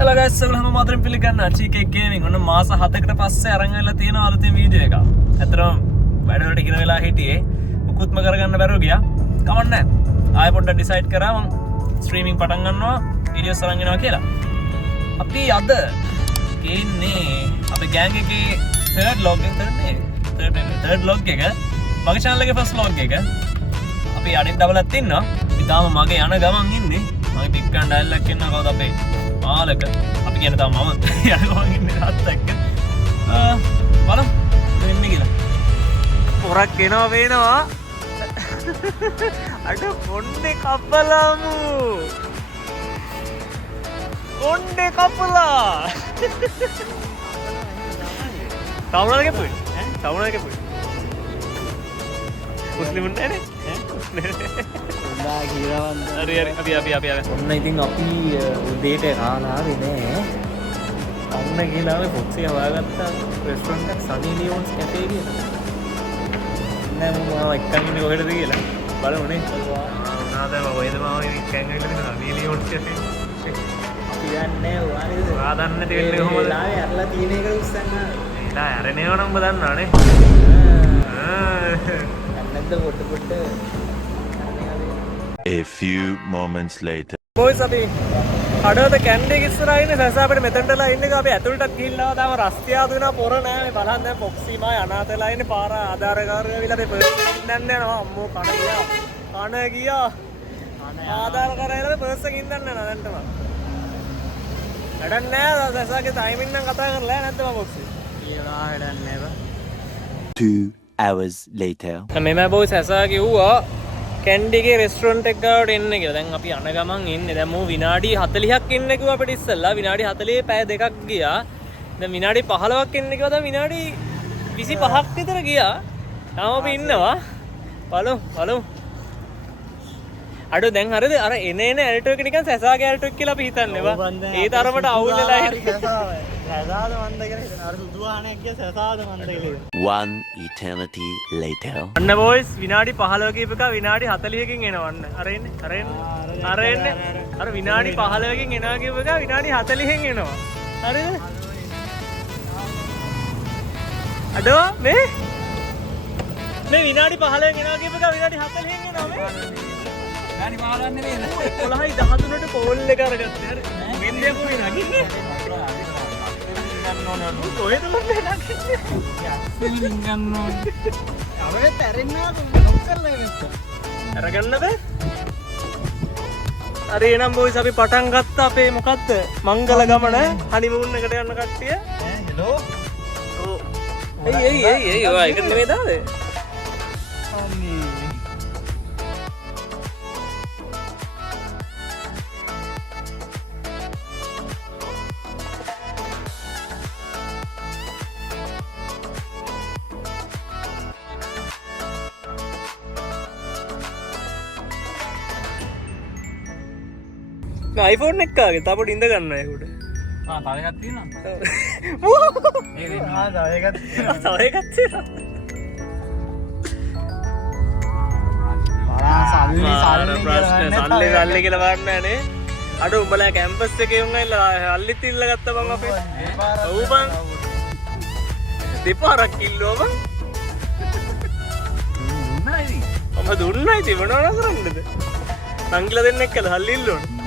Hello guys, ඔයාලා හැම මාතරින් පිළිගන්න TK Gaming. ඔන්න මාස 7කට පස්සේ අරන් ආලා තියෙන අලුතෙන් වීඩියෝ එකක්. ඇත්තටම වැඩ වලට ඉගෙන වෙලා හිටියේ. මුකුත්ම කරගන්න බැරුව ගියා. කමක් නැහැ. ආයෙ පොඩ්ඩක් ඩිසයිඩ් කරා මම ස්ට්‍රීමින් පටන් ගන්නවා වීඩියෝස් අරන් එනවා කියලා. අපි අද ගේන්නේ අපේ ගෑන්ග් එකේ third vlog එක මගේ channel එකේ first vlog එක. අපි අනිත් දවල්ත් ඉන්නවා. ඉතාලම මගේ යන ගමන් ඉන්නේ. මගේ පික්කන් ඩයල් එකක් ඉන්නවා කවුද අපේ මාලක. අපි කියන තාම මම යන ගමන් ඉන්නේ තාත්තා එක්ක. බලමු මෙන්න කියලා. පොරක් එනවා වේනවා. අඩ පොණ්ඩේ කපලමු. පොණ්ඩේ කපලා. තවුණාගේ පුයි. තවුණාගේ පුයි. මුස්ලිමුන් නෑනේ. හරි අපි ඔන්න ඉතින් අපි උදේට කාලා ආවේ නෑ. අන්න ගිහලා අපි බොක්ස් එක හොයාගත්තා රෙස්ටොරන්ට් එක සනී ලියෝන්ස් කැෆේ කියලා. නෑ මම එක්කන් ඉන්නේ කොහෙටද කියලා. බලමුනේ. මොනවාද මම කොහෙද මම එක්කන් ගිහලා ඉන්නේ සනී ලියෝන්ස් කැෆේ. කියන්නේ ඔයාලද? ඔයා දන්නේ තියෙන්නේ කොහොමද? ලාවේ අරලා තියෙන එක උස්සන්න. ඒලා අරනේව නම් ඔබ දන්නවනේ. නැද්ද පොට A few moments later. Boys අපි කඩවත කැන්ඩි එක ඉස්සරහා ඉන්නේ සැසා අපිට මෙතනටලා ඉන්නේ අපි ඇතුළටත් ගිහිල්ලා තාම රස්තියාදු වෙනා පොර නෑ මේ බලන්න දැන් පොක්සිමා අනාතලා ඉන්නේ පාර ආධාරකාරයෝ ඇවිල්ලා අපි පර්ස් ඉන්නන්න යනවා අම්මෝ කන ගියා ආධාරකාරයලා පර්ස් එක ඉන්නන්න යනවා දැන්ටම වැඩක් නෑ සැසාගේ ටයිමින් නම් කතා කරලා නැද්ද මම පොක්සි කියලා වැඩක් නෑ බා 2 hours later. මෙමෙ බොයිස් සැසා කිව්වා කැන්ඩිගේ රෙස්ටොරන්ට් එක ගාවට එන්න කියලා. දැන් අපි යන ගමන් ඉන්නේ. දැන් මෝ විනාඩි 40ක් ඉන්න කිව්වා අපිට ඉස්සෙල්ලා. විනාඩි 40 පැය දෙකක් ගියා. දැන් විනාඩි 15ක් ඉන්න කිව්වා. දැන් විනාඩි 25ක් විතර ගියා. තාම අපි ඉන්නවා. බලමු. අඩෝ දැන් හරියද? අර එන ඇල්ටෝ එක නිකන් සැසාගේ ඇල්ටෝ එක කියලා අපි හිතන්නේ බා. ඒ තරමට අවුල් වෙලා හිටියේ. සැසාද මන්ද කියලා හිතන. අර සුදු ආණයක් ගිය සැසාද මන්ද කියලා. One eternity later. අන්න බොයිස් විනාඩි 15 කීපක විනාඩි 40කින් එනවන්න. අර එන්නේ. අර විනාඩි 15කින් එනවා කියපක විනාඩි 40කින් එනවා. හරිද? අඩෝ මේ විනාඩි 15කින් එනවා කියපක විනාඩි 40කින් එනවා මේ. විනාඩි 15ක් නෙමෙයි. 11යි 13ට පෝල් එක අරගත්තේ. හරි. මෙන්නේ පොයි නගින්නේ. කොහෙද මම නගින්නේ? ගන්න ඕනේ. අවරේ තැරෙන්නවා කොහොමද කරලා ඉන්නේ? අරගන්නද? හරි එහෙනම් බොයිස් අපි පටන් ගත්තා අපේ මොකද්ද? මංගල ගමන හනිමූන් එකට යන්න කට්ටිය. හෙලෝ. ඔව්. එයි ඔය එක නෙමෙයි දාවේ. iPhone එක කාගේ තාපොට ඉඳ ගන්න ඒකට. තව එකක් තියෙනවා. ඒක දෙන්නවා. තව එකක් තියෙනවා. සල්ලි කියලා වරන්නේ නේ. අඩ උඹලා කැම්පස් එකේ උන් ඇවිල්ලා අල්ලිත් ඉල්ල ගත්තා බං අපේ. ඔව් බං. දෙපාරක් කිල්ලුවා බං. දුන්නයි ඉතින් මොනවද කරන්නේද? නංගිලා දෙන්න එක්කලා සල්ලි ඉල්ල ඕනේ.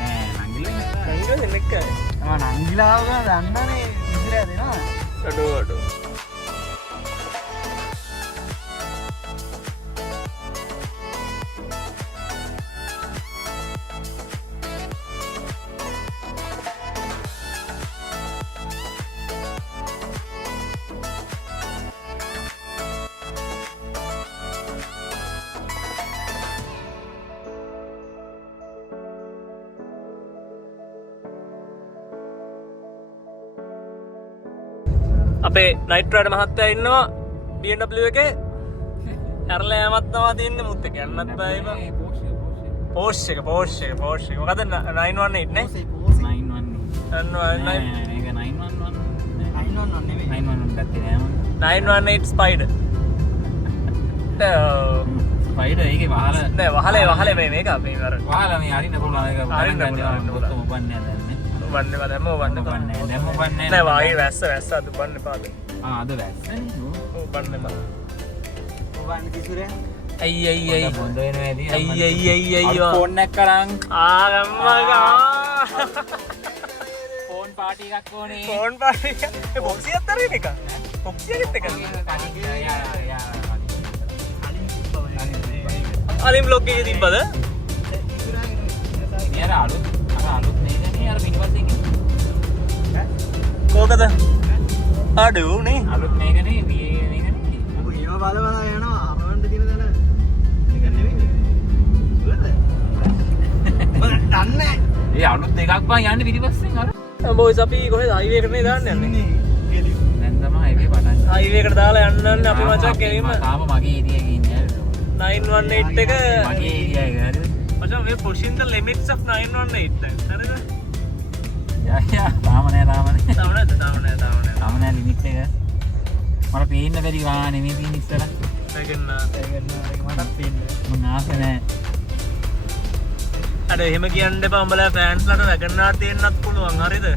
නංගිලාව දන්නනේ විදිරය දෙනවා අඩෝ අපේ නයිට් රයිඩර් මහත්තයා ඉන්නවා BMW එකේ ඇරලා යමත් නවා තියන්නේ මුත් එක යන්නත් බෑ බං Porsche එක මොකද 918 නේ 918 Spider Spider ඒකේ වහල නෑ වහලේ මේක අපේ අර වහල මේ අරින්න පුළුවන් ඒක අරින්න පුළුවන් ඔක්කොම බන්නේ දැන් වන්නේ වදම වන්න වන්නේ දැම්ම වන්නේ නෑ වාගේ වැස්ස අද බන්න පාද අද වැස්සනේ බන්නම ඔබන්න කිසුරේ අයි බොන්ද වෙනවා ඇති අයි ෆෝන් එකක් කරන් ආගම්මගා ෆෝන් පාටි එකක් ඕනේ ෆෝන් පාටි බොක්සිය අතරේ එක බොක්සියගෙත් එක අලින් බ්ලොග් එකේ තිබ්බද අර අලුත් නේදනේ අර පිටිපස්සේ කෝකද අඩුනේ අලුත් මේකනේ මේකනේ ඒව බල යනවා අපවන්ට කියන දන ඒක නෙවෙයි දන්නේ ඒ අලුත් දෙකක් බං යන්නේ පිටිපස්සෙන් අර බොයිස් අපි කොහෙද හයිවේ එකනේ දාන්න යන්නේ දැන් තමයි හයිවේ පටන් හයිවේ එකට දාලා යන්න අපි මචං කෙලින්ම තාම මගේ ඒරියා ඉන්නේ 918 එක මගේ ඒරියා එක හරිද මචං we pushing the limits of 918 දැන් හරිද තාම නෑ තාම නෑ ලිමිට් එක මට පේන්න බැරි වාහනේ මේ තියෙන ඉස්සර නැගන්න මටත් පේන්නේ මං ආසෙ නෑ අර එහෙම කියන්න එපා උඹලා ෆෑන්ස්ලාට වැගන්නාට දෙන්නත් පුළුවන් හරිද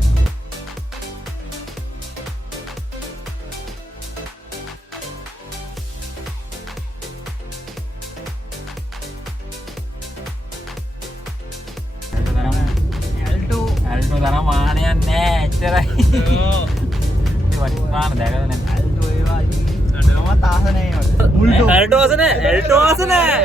ඇල්ටෝ තරම් වාහනයක් නෑ එච්චරයි වටිපාන දැකලා නැද්ද ඇල්ටෝ ඒවා මම තාසනේ ඇල්ටෝ ආස නෑ ඇල්ටෝ ආස නෑ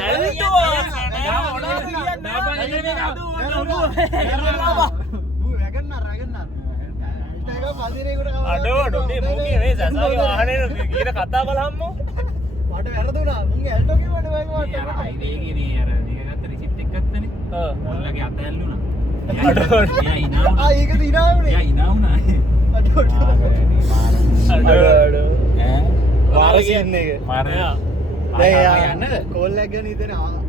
අඩෝ මේ මොකේ මේ සසාගේ වාහනේ කියන කතා බලම්මෝ මට වැරදුනා මුන් ඇල්ටෝ කිව්වට මම අර හයිවේ එකේ අර මේක ගත්ත රිසිප්ට් එක ගත්තනේ ඔල්ලගේ අත ඇල්ලුණා එයා ඉනා වුණා ඒක දිනාවනේ එයා ඉනා වුණා අඩෝ අඩෝ ඈ වාර කියන්නේ එක මාරයා දැන් යන්නද කෝල් එකක් ගැන හිතෙනවා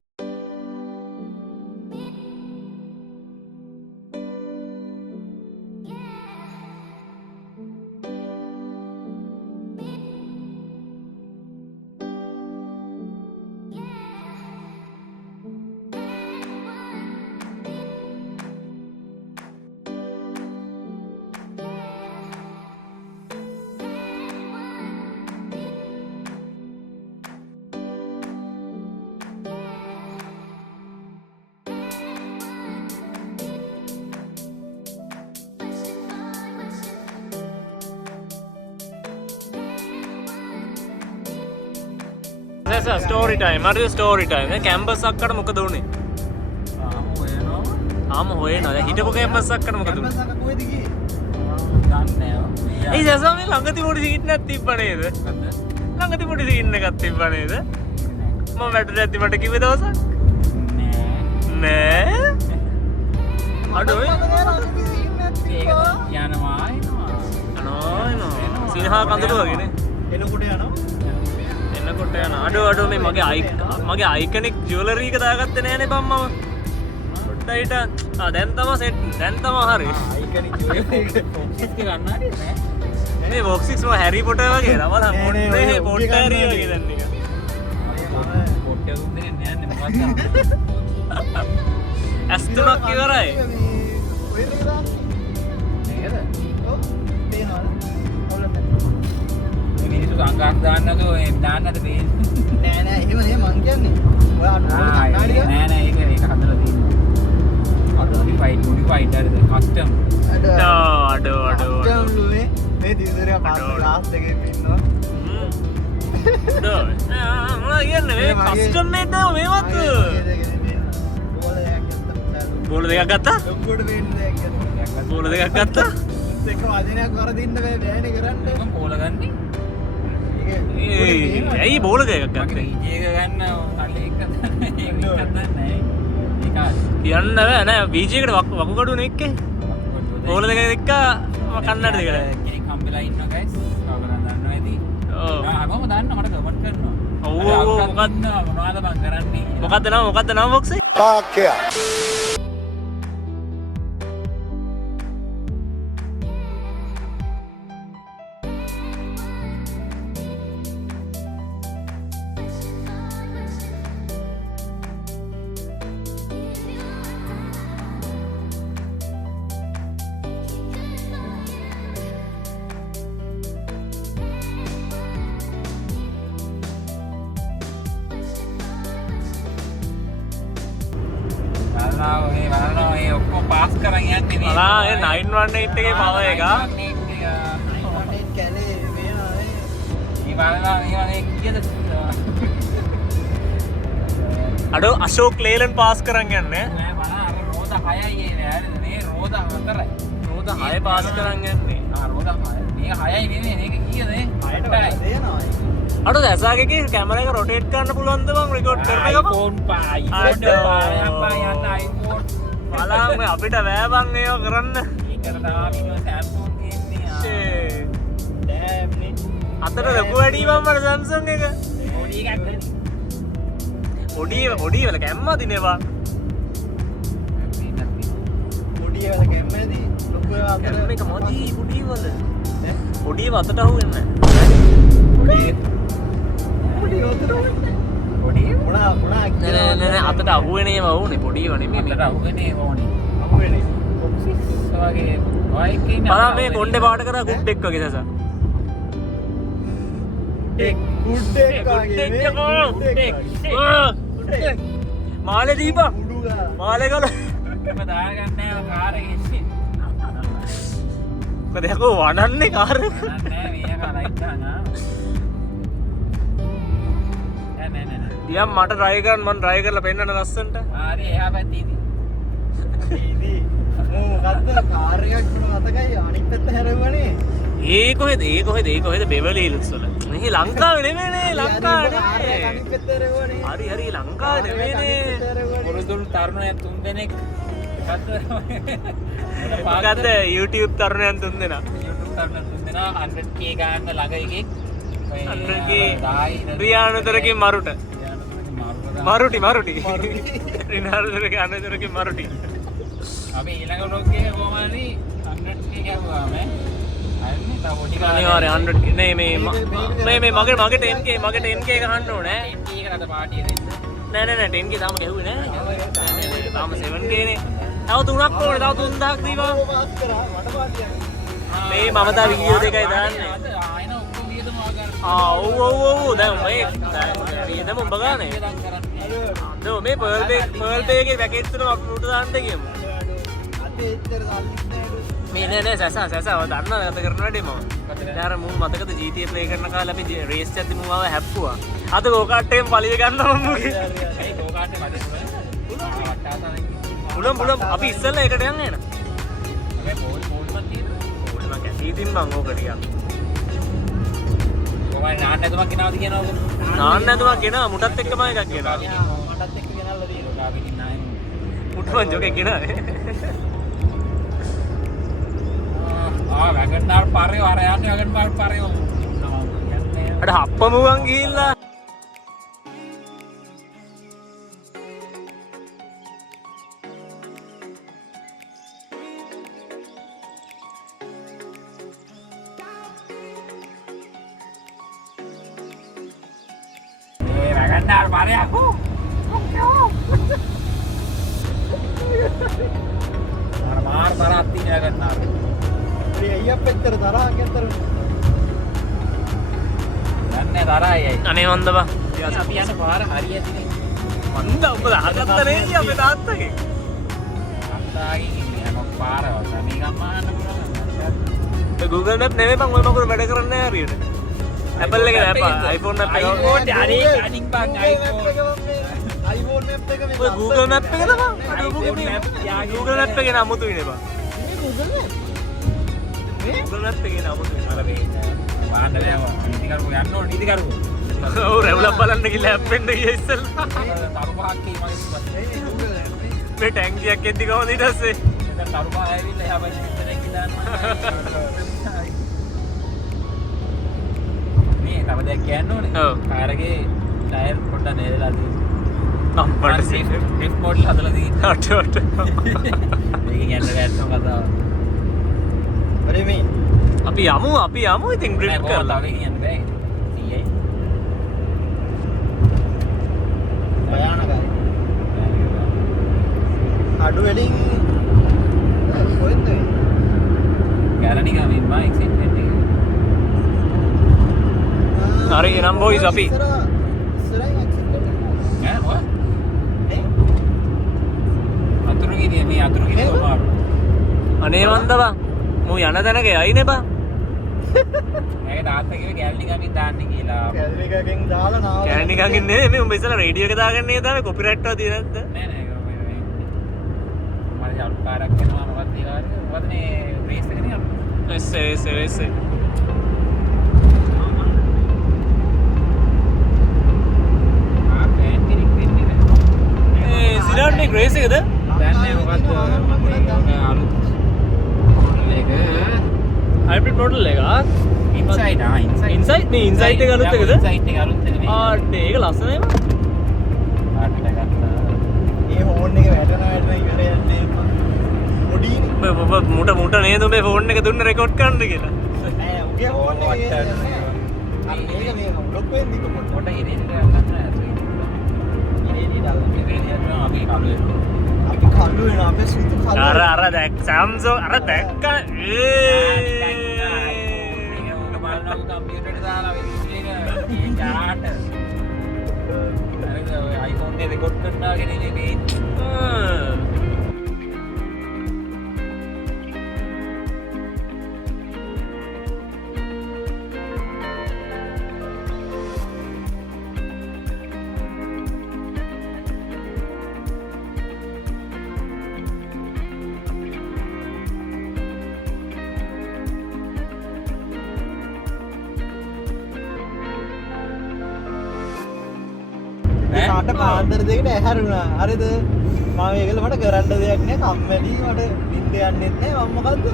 ස්ටෝරි ටයිම් හරි ස්ටෝරි ටයිම් කැම්පස් එකකට මොකද උනේ ආම හොයනවා දැන් හිටපු කැම්පස් එකකට මොකද උනේ මම කොහෙද ගියේ ඒ සසම ළඟ තිබුණු සීට් එකක් තිබ්බ නේද ළඟ තිබුණු සීට් එකක් තිබ්බ නේද මම වැටුනේ නැති මට කිව්වේ දවසක් නෑ අඩෝ යනවා අනෝ සිනහා කඳුළු වගේනේ එනකොට යනවා එන්නකොට යන අඩෝ මේ මගේ අයිකනික් ජුවලරි එක දාගත්තේ නෑනේ බම් මම පොඩ්ඩයිට දැන් තමයි සෙට් දැන් තමයි හරි අයිකනික් ජුවලරි මේ බොක්සික්ස් මම හැරි පොටර් වගේ රවල පොට්ටේ පොට්ට හැරි වගේ දැන් නිකන් පොට්ටේ දුන්නේ නෑනේ මොකක්ද ඇස් තුනක් ඉවරයි කොහෙද දාන්නේ නේද ඔව් තේනවා මිනිස්සු සංගාස් දාන්නද දාන්නද මේ නෑ එහෙම නේ මං කියන්නේ ඔය අඩු නෑ ඒක හදලා තියෙනවා මොඩිෆයිඩ් හරිද කස්ටම් අඩෝ ජම්ලුවේ මේ දිවිදරයා පාස් ක්ලාස් එකේ ඉන්නවා කියන්නේ කස්ටම් මේද මේවත් බෝල දෙකක් ගත්තා ලොක්කොට වෙන්නේ දැන් බෝල දෙකක් ගත්තා එක වදිනයක් වරදින්න බෑ බෑනේ කරන්න මම පෝල ගන්නේ ඇයි බෝල දෙකක් ගත්තේ ඒක ගන්න කල්ලි එක නැහැ කියන්න බෑ නෑ බීජයකට වකුගඩුනේ එක්කේ බෝල දෙක එක්ක කන්නට දෙකට කෙනෙක් හම්බෙලා ඉන්නවා ගයිස් කවුරුද දන්නවා ඇති ඔව් ආගම දන්න මට කමෙන්ට් කරනවා ඔව් මොනවද මං කරන්නේ මොකද්ද නම බොක්සේ පාක්කයා පාස් කරන් යන්නේ මේ. බලා ඒ 918 එකේ පවර් එක. 918 කැලේ මේ ආවේ. මේ බලලා මේ කීයද? අඩෝ අශෝක් ලේලන් පාස් කරන් යන්නේ. නෑ බලන්න අර රෝද 6යි ඒ නෑ මේ රෝද 4යි. රෝද 6 පාස් කරන් යන්නේ. රෝද 6යි. මේ 6යි නෙමෙයි මේක කීයද? 8යි. දෙනවා. අඩෝ දැසාගේ කැමරා එක රොටේට් කරන්න පුළුවන්ද බං රෙකෝඩ් කරන එක? iPhone පායි. iPhone යන්න iPhone. බලන්න මේ අපිට බෑ බං ඒව කරන්න. ඒකට තමයි මේ Samsung කියන්නේ. ඩෑම් නේ. අතට ලොකු වැඩි බං මට Samsung එක. පොඩි එකක් පොඩි වල කැම්ම දිනවා. පොඩි වල කැම්මේදී ලොකු ඒවා අතර කැම්ම එක මොදි පොඩි වල. පොඩි ඒවා අතට අහුවෙන්නේ නැහැ. පොඩි වතර පොඩි පුණා නෑ අතට අහුවෙන ඒවා වුනේ පොඩි ඒවා නෙමෙයි. අතට අහුවෙන්නේ ඕනේ. අහුවෙන්නේ වගේ වයික් ඉන්න බලන්න මේ කොණ්ඩේ පාට කරා ගුඩ් එක් වගේ දැස. ගුඩ් එකක් වගේ මේ ගුඩ් එකක් මාලේ දීපා. උඩු ගා මාලේ ගල. මම දාගන්නේ නැහැ කාර් එකේ ඉන්නේ. මොකද යකෝ වඩන්නේ කාර් එක. නෑ මේ කාරයි දානවා. නෑ. දියම් මට try කරන්න මම try කරලා පෙන්නන්න ලස්සන්ට. හරි එහා පැත්තේදී. ඉතින් මොකද්ද කාර් එකක් මතකයි අනිත් පැත්ත හැරෙවනේ ඒ කොහෙද බෙවලි හිල්ස් වල. මේ ලංකාවේ නෙමෙයිනේ ලංකාවේ නෙමෙයි. අනිත් පැත්ත හැරෙවනේ හරි ලංකාවේ නෙමෙයිනේ. පුරුදුන් තරුණයන් 3 දෙනෙක් මොකද්ද YouTube තරුණයන් 3 දෙනා. YouTube තරුණයන් 3 දෙනා 100k ගන්න ළඟ එකෙක් 100k රියානතරකින් මරුට. මරුටි. රිනානතරකින් අනතරකින් මරුටි. අපි ඊළඟ vlog එක කොහොම හරි 100k ගාවාම හරිනේ තව පොඩි අනිවාර්යෙන් 100k නේ මේ මගේ 10k ගහන්න ඕනේ. 10k එකට පාටිය දෙන්න. නෑ 10k තාම ගැහුවේ නෑ. නෑ තාම 7k නේ. තව 3ක් ඕනේ. තව 3000ක් දීපන්. පාස් කරා මට පාටියක් මේ මම තා වීඩියෝ දෙකයි දාන්නේ. ආයෙන ඔක්කොම වියදම ආගන්න. ඔව් දැන් මේ වියදම උඹ ගානේ. නෝ මේ පර්ල් පේ එකේ පැකේජ් තුනම අප්ලෝඩ් දාන්න කියමු. අතේ ඉතර සල්ලිත් නෑ මේ නෑ සැස ඔය දන්න ගත කරන වැඩේ මම. දැන් මුන් මතකද GTA ප්ලේ කරන කාලේ අපි රේස් එකක් මම ආව හැප්පුවා. අද ගෝකාට්ටේම පලිය ගන්නවා මුගේ. ඒ ගෝකාටේ මැදේ පුලම් අපි ඉස්සෙල්ලා එකට යන්න එන. මේ පොල්මන් තියෙනවා. ඕන මම කැසීතින් මං ඕක ටිකක්. කොහමද නාන්න නැතුමක් ගෙනවද කියනවද? නාන්න නැතුමක් ගෙනා මුටත් එක්කම එකක් ගෙනා. මටත් එක්ක ගෙනල්ලා තියෙනවා අපි දිනායි. මුට මං ජෝකේ ගෙනාවේ. වැගන්නාර් පාරේ වර යන්නේ වැගන්නාර් පාරේ ඔන්න. අර හප්පමුගන් ගිහිල්ලා ඒ වැගන්නාර් පාරේ අකෝ. මාර තරක් තියෙන වැගන්නාර්. ඒ අයියා පෙත්තර තරහක් ඇතර යන්නේ තරයි. අනේ වන්ද බා. අපි යන පාර හරියටනේ. වන්ද උඹ අහගත්ත නේද අපේ තාත්තගේ. අත්තාගේ ඉන්නේ මොක පාරවල්. මේ ගම්මාන පුළුවන්. Google Map නෙමෙයි බං ඔය මොකද වැඩ කරන්නේ නැහැ හරියට. Apple එකේ iPhone Map එක. iPhone අනේ අනික් බං iPhone. iPhone map එක මේ ඔය Google Map එකද බං? iPhone map Google Map එකේ නම අමුතු විනේ බං. මේ Google map Google Map එකේ නම අමුතු විනේ. අර මේ වාහන නෑ නීතිකරු යන්න ඕන නීතිකරු. ඔව් රෙවුලක් බලන්න ගිහලා ඇප් වෙන්න ගියා ඉස්සෙල්ලා. තරු පහක් කී මගේ ඉස්සෙල්ලා. මේ ටැංකියක් එද්දි කොහොමද ඊට පස්සේ? දැන් තරු පහ ඇවිල්ලා එහා පැත්තේ ඉස්සරහින් දානවා. මේ තව දෙයක් කියන්න ඕනේ. ඔව්. කාරගේ ටයර් පොඩ්ඩක් නේදලා තියෙනවා. අම්මට ඩිෆ් මොඩල් හදලා තියෙනවා. අට මේකෙන් යන්න බැස්සම කතාව. හරි මේ අපි යමු ඉතින් ඩ්‍රිෆ්ට් කරලා. තව එකකින් යන්න බෑ. 100යි. භයානකයි අඩු වලින් කොහෙන්ද ගැරණි ගමින් මා එක්සිට් එක. හරි එනම් බොයිස් අපි ඉස්සරහින් එක්සිට් එක ඈ මොකක්ද? නේ අතුරු ගිරිය මේ අතුරු ගිරිය කොහොමද? අනේ මන්ද බං මූ යන තැනක යයිනේ බං ඒක තාත්තා කිව්වේ කැලණි ගඟින් දාන්න කියලා. කැලරි එකකින් දාලා නාව. කෑනි ගඟින් නෙමෙයි මේ උඹ ඉස්සලා රේඩියෝ එක දාගෙන නේද ආවේ කොපිරයිට් වල තියෙන නැද්ද? නෑ නෑ ඒක මම අල්පාරක් වෙනවා මොකක්ද කියලා. මොකද මේ රේස් එක නේ අපිට. එසේ සිරාට්නේ ග්‍රේස් එකද? දැන්නේ මොකද්ද අලුත් එක හයිබ්‍රිඩ් මොඩල් එකක්. ඉන්සයිඩ් ඉන්සයිඩ් නේ ඉන්සයිඩ් එක අලුත් එකද? ඉන්සයිඩ් එක අලුත් එක නේ. ආඩේ ඒක ලස්සනයි බං. ආට් එක ගත්තා. ඒ හෝන් එක වැටෙන ඉවර යන්නේ පොඩිනේ. ඔබ මුට නේද මේ ෆෝන් එක දුන්න රෙකෝඩ් කරන්න කියලා. නෑ උගේ හෝන් එක ඒක මේ ලොක් වෙන්නේ කොහොමද? කොට ඉරේට ගන්න නෑ. ඉරේටි දාලා. ඉරේට අපි කලුවේ. අපි කළු වෙන අපේ සුදු කළු. අර දැක් සැම්සෝ අර දැක්ක කම්පියුටර් දාලා විශ්ලේෂණය චාට් අර iPhone එක රෙකෝඩ් කරනවාගෙන ඉන්නේ කාට පාන්දර දෙකට ඇහැරුණා. හරිද? මම ඒකල මට කරන්න දෙයක් නෑ. කම්මැලි මට නිින්ද යන්නෙත් නෑ. මම මොකද්ද?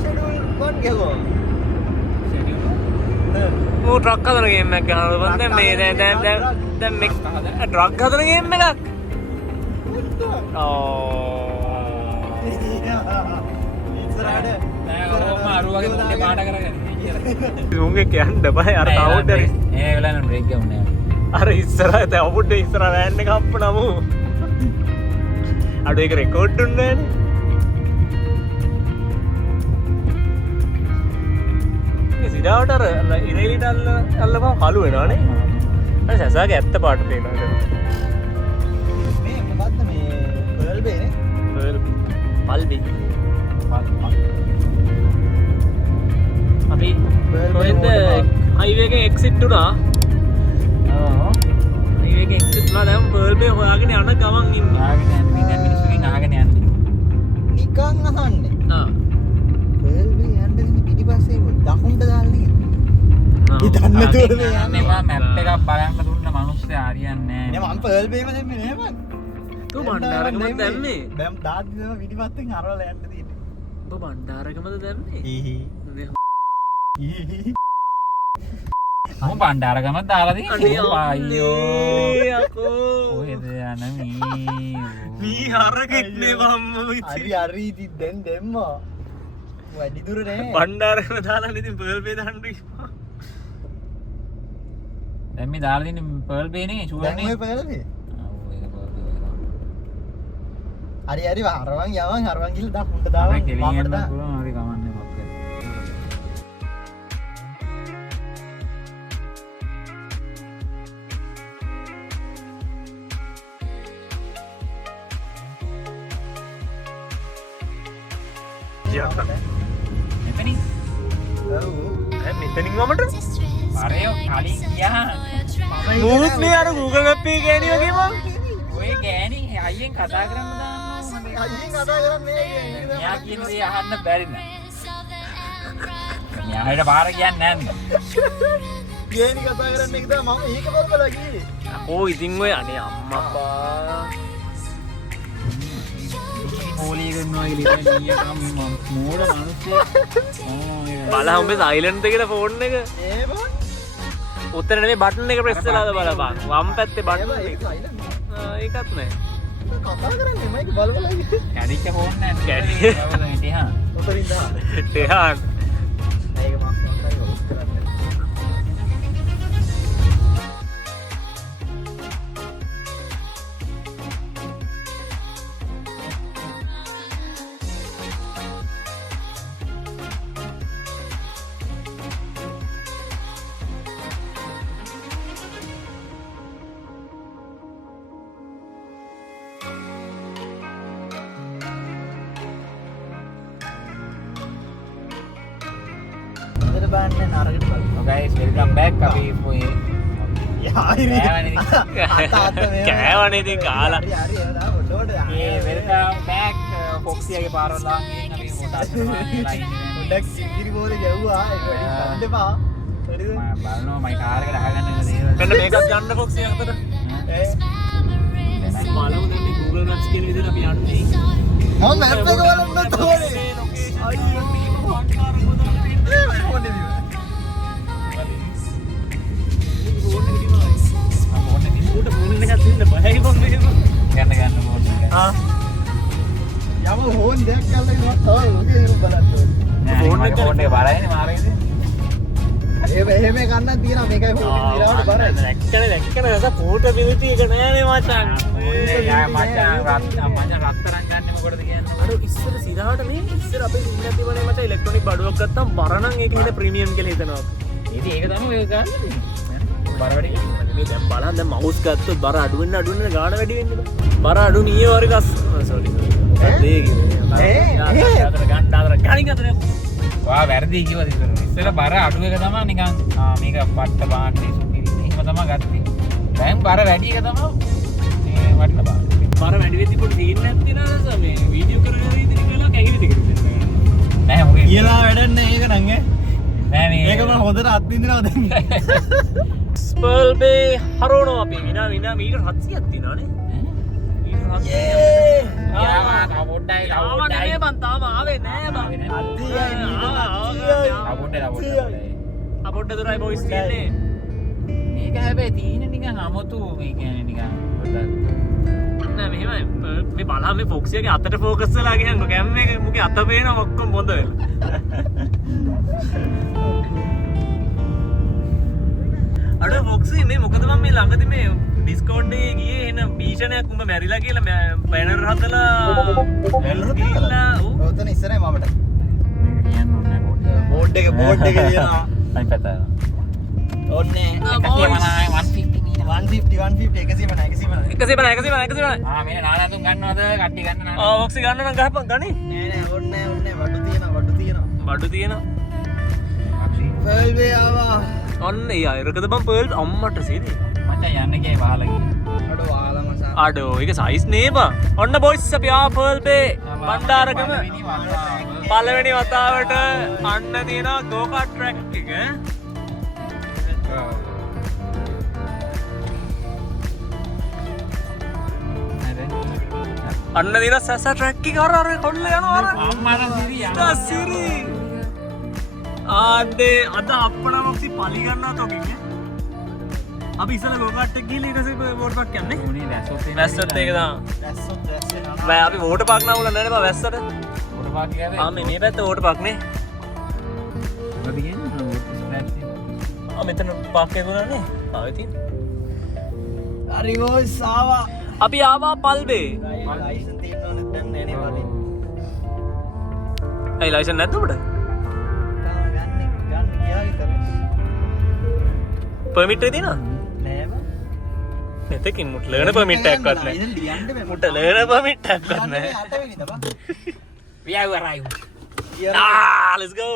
ෂෙඩියුල් වන් ගෙවුවා. මූ ට්‍රක් හදන ගේම් එකක් ගහනවා බං දැන් මේ දැන් මේ ට්‍රක් හදන ගේම් එකක් ඉස්සරහට නෑ ඔහොම අරුවගේ මුන්නේ පාට කරගෙන මුන්ගේ කියන්න බෑ අර තවුඩ් ඒ වෙලාවෙ බ්‍රේක් ගවුනේ අර ඉස්සරහ තවුඩ් ඉස්සරහ වෑන් එක හම්පනමු අඩු ඒක රෙකෝඩ් දුන්නේ නෑනේ සිරාවට අර ඉරේලිට අල්ලපුවම කළු වෙනවනේ අර සසාගේ ඇත්ත පාට පේනවා මේ මොකද්ද මේ පර්ල් බේනේ? පල්බි අපි කොහෙන්ද හයිවේ එකෙන් එක්සිට් වුණා හයිවේ එකෙන් එක්සිට් වුණා දැන් පර්ල් බේ හොයාගෙන යන ගමන් ඉන්නේ ආගෙන යන්නේ දැන් මිනිස්සුකින් අහගෙන යන්නේ නිකන් අහන්නේ. ආ පර්ල් බේ යන්න දෙන්නේ පිටිපස්සේ දකුණට දාන්නේ. හිතන්න දුර මේ යන්නේ. මම මැප් එකක් බලන්න දුන්න මිනිස්සු හරියන්නේ නේ නෑ මම පර්ල් බේම දෙන්නේ නේ මං. තෝ බණ්ඩාරකමද දැම්මේ දැන් දාද්දි තමයි පිටිපස්සෙන් අරවලා යන්න තියෙන්නේ. ඔබ බණ්ඩාරකමද දැම්මේ හීහි. මම බණ්ඩාරගම දාලා තියෙන්නේ අයියෝ යකෝ කොහෙද යන මී හරකෙක්නේ මම්ම හරි හරි ඉතින් දැන් දෙම්මා. වැඩි දුර නෑ. බණ්ඩාරකම දාලා ඉතින් පර්ල් බේ දාන්න කිව්වා දැන් මේ දාලා තියෙන්නේ පර්ල් බේනේ ෂුවර් දැන් නේ ඔය පර්ල් බේ. ඔව් ඒක පර්ල් බේ හරි හරි හරවන් ගිහලා දකුණට දාන්න. අපේ කෙලින් යන්න පුළුවන් හරි කමන්නේ මොකද එතනින් මෙතනින් වමට අරයෝ කලින් ගියා මූත් මේ අර Google Map එකේ ගෑණි වගේ මං ඔය ගෑණි අයියෙන් කතා කරන්න දානවා අයියෙන් කතා කරන්නේ නෑ. මෙයා කියන දේ අහන්න බැරි නෑ මෙයාට පාර කියන්නේ නෑනේ ගේනි කතා කරන්නේ එක තමයි මම ඒක බලලා ගියේ. ඕ ඉතින් ඔය අනේ අම්මපා හෝලී කරනවා කියලා නියකම් මෝඩ මිනිස්සු බලහන් උඹේ සයිලන්ට් එකේ ෆෝන් එක ඒ බං. උත්තර නෙමෙයි බටන් එක ප්‍රෙස් වෙලාද බලපන් වම් පැත්තේ බටන් එක ඒකත් නෑ කතා කරන්නේ මයික් බලලා ගියේ. කැඩිච්ච ෆෝන් නෑ කැඩි- ඉතිහා උතරින් දාන්න. ටෙහාන් ඒක මම හරි ඔස් කරන්නේ. බාන්නේ නරකට බලන්න. guys welcome back අපි පොයේ කෑවනේ ඉතින් කාලා. හරි හරි එනවා පොඩ්ඩට. ඒ welcome back foxyගේ පාරවල් ලාංගෙන් අපි මොකද අදනවා line එක. පොඩ්ඩක් සිගිරි බෝලේ ගැව්වා. ඒක වැඩි ගන්න එපා. හරිද? මම බලනවා මයි කාර් එකට අහගන්න දේවල්. මෙන්න මේකත් ගන්න ෆොක්සි අතට. බලමු දැන් මේ Google Maps කියන විදිහට අපි යන්නේ. මම මැප් එක බලන්න තෝරේ. අයියෝ ගන්න මොකද යම හෝන් දෙයක් කරලා ඉන්නවා තමයි ඔගේ බලන්න ෆෝන් එක බලයිනේ මාරේද එහෙම ගන්න තියෙනවා මේකයි හෝන් දිරවට බරයි දැක්කනේ නැස පෝටබිලිටි එක නෑනේ මචං. මචං රත්තරන් ගන්න මොකටද කියන්නේ අර ඉස්සර සිරාට මේ ඉස්සර අපේ ඉන්න තිබුණේ මට ඉලෙක්ට්‍රොනික බඩුවක් ගත්තාම බර නම් ඒක හින ප්‍රීමියම් කියලා හිතනවා. ඉතින් ඒක තමයි ඔය ගන්න බර වැඩි මේ දැන් බලන්න දැන් මවුස් ගත්තොත් බර අඩු වෙන්න ගාණ වැඩි වෙන්නේ. බර අඩු නිය වරි ගස් සෝරි. වා වැරදි කිව්වද ඉතින් ඉස්සෙල්ලා බර අඩු එක තමයි නිකන් මේක පට්ට බාන්නේ සුපිරි එහෙම තමයි ගත්තේ. දැන් බර වැඩි එක තමයි මේ වටින බාන. බර වැඩි වෙද්දි පොඩි සීන් එකක් තියෙනවා මේ වීඩියෝ කරගෙන ඉදිරි කළා කැහිලි දෙකට. නෑ මොකද කියලා වැඩක් නෑ ඒක නම් ඈ නෑ මේ මේක මම හොඳට අත්විඳිනවා දැන් ස්පර්ල් බේ හරවනවා අපි විනා මීටර් 700ක් තියෙනවානේ. යාවා පොඩ්ඩයි නේ බං තාම ආවේ නෑ බං. අපොඩ්ඩ දොරයි බොයිස් තියන්නේ. මේක හැබැයි තීන නිකන් අමුතු මේ කියන්නේ නිකන් පොඩ්ඩක් නෑ මෙහෙමයි මේ බලහන් මේ ෆොක්සියගේ අතට ෆෝකස් වෙලා ගියන්කො කැම් එක මුගේ අත පේනවා ඔක්කොම බොඳ වෙලා. අඩ ෆොක්සි මේ මොකද මම මේ ළඟදී මේ ඩිස්කවුන්ට් එකේ ගියේ එන භීෂණයක් උඹ මැරිලා කියලා බැනර් හදලා ගිහිල්ලා ඔතන ඉස්සරහේ මමට කියන්න ඕනේ බෝඩ් එක තියෙනවා අයි පැත ඕන්නේ 150 මේ නානාතුන් ගන්නවද කට්ටිය ගන්න නානා ෆොක්සි ගන්න නම් ගහපන් ගනි නෑ ඕන්නේ වඩු තියෙනවා බඩු තියෙනවා ෆල් වේ ආවා ඔන්න ඒ අයරකද බං පර්ල් අම්මට සිරි මචං යන්න ගියේ වහලා ගියේ අඩෝ ආලම සා අඩෝ ඒක සයිස් නේ බං ඔන්න බොයිස් අපි ආ පර්ල් බේ බණ්ඩාරගම පළවෙනි වතාවට අන්න තියෙනවා ගෝකාට් ට්‍රැක් එක අන්න දින සැස ට්‍රැක් එක අර කොල්ල යනවා අර අම්මට සිරි සිරි ආදේ අද අප්පනා මොක්සි පලි ගන්නවා තොකින් අපි ඉස්සෙල්ලා ගෝකාට් එක ගිහලා ඊට පස්සේ වෝටර් පාක් යන්නේ උනේ වැස්සත් ඒක තමයි දැස්සොත් බෑ අපි වෝටර් පාක් නාවුල නැහැ බා වැස්සට වෝටර් පාක් එකේ ආ මේ පැත්ත වෝටර් පාක් නේ මොකද කියන්නේ මෙතන පාක් එක ගුණානේ ආ ඉතින් හරි බොයිස් ආවා අපි ආවා පල්බේ ලයිසන් තියෙනවනේ දැන් නෑනේ වලින් ඇයි ලයිසන් නැද්ද උඹට ගන්න ගියා විතර පර්මිට් එක තියෙනවද නෑ බං මෙතකින් මුට ලර්න පර්මිට් එකක්වත් නැහැ මුට ලර්න පර්මිට් එකක්වත් නැහැ අටවෙනිද බං we have arrived let's go